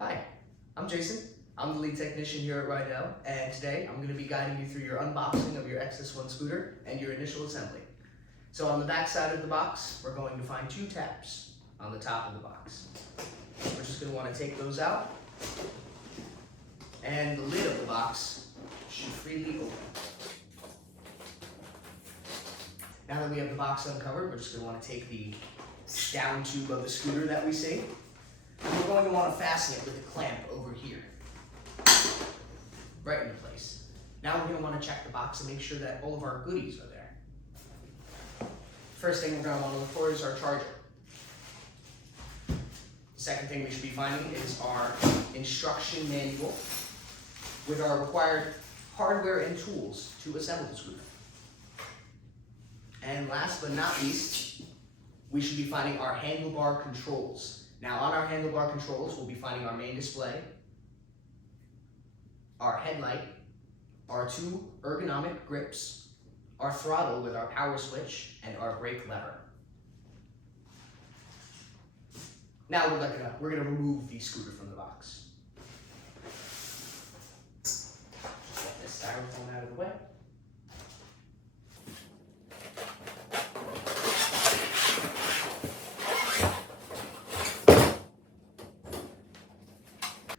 Hi, I'm Jason. I'm the lead technician here at Rydell, and today I'm going to be guiding you through your unboxing of your XS1 scooter and your initial assembly. So on the back side of the box, we're going to find two tabs on the top of the box. We're just going to want to take those out, and the lid of the box should freely open. Now that we have the box uncovered, we're just going to want to take the down tube of the scooter that we see, and we're going to want to fasten it with a clamp over here, right into place. Now we're going to want to check the box and make sure that all of our goodies are there. First thing we're going to want to look for is our charger. Second thing we should be finding is our instruction manual with our required hardware and tools to assemble the scooter. And last but not least, we should be finding our handlebar controls. Now on our handlebar controls, we'll be finding our main display, our headlight, our two ergonomic grips, our throttle with our power switch, and our brake lever. Now we're gonna remove the scooter from the box. Just get this styrofoam out of the way.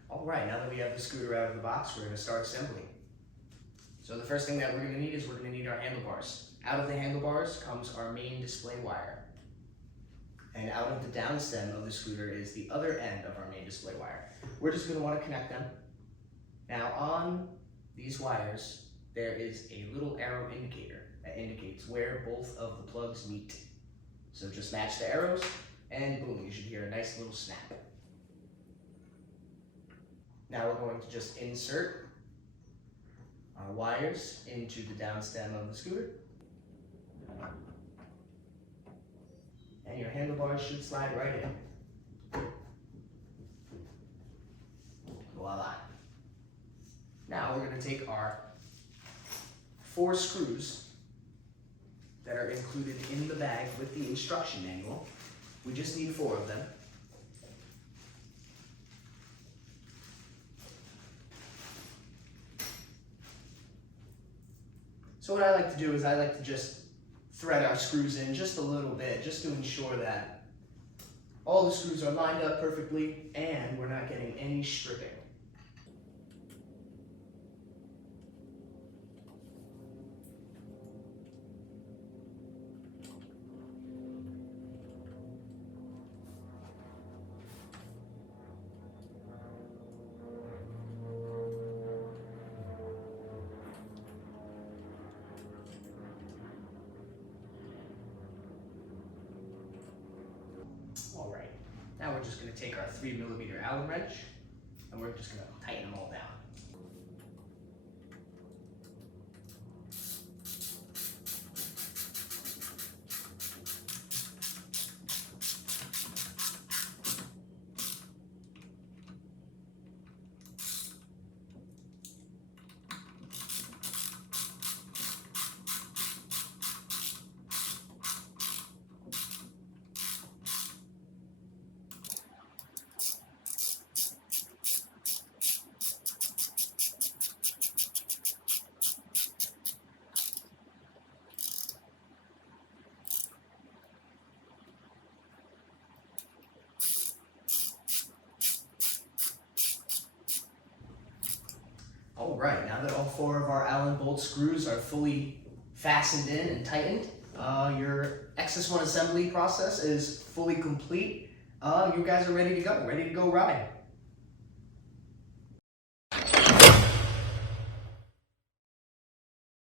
Alright, now that we have the scooter out of the box, we're going to start assembling. So the first thing that we're going to need is we're going to need our handlebars. Out of the handlebars comes our main display wire. And out of the down stem of the scooter is the other end of our main display wire. We're just going to want to connect them. Now on these wires, there is a little arrow indicator that indicates where both of the plugs meet. So just match the arrows and boom, you should hear a nice little snap. Now we're going to just insert our wires into the down stem of the scooter. And your handlebars should slide right in. Voila. Now we're going to take our 4 screws that are included in the bag with the instruction manual. We just need 4 of them. So what I like to do is I like to just thread our screws in just a little bit, just to ensure that all the screws are lined up perfectly and we're not getting any stripping. Alright, now we're just going to take our 3mm Allen wrench and we're just going to tighten them all down. Alright, now that all 4 of our Allen bolt screws are fully fastened in and tightened, your XS1 assembly process is fully complete. You guys are ready to go ride.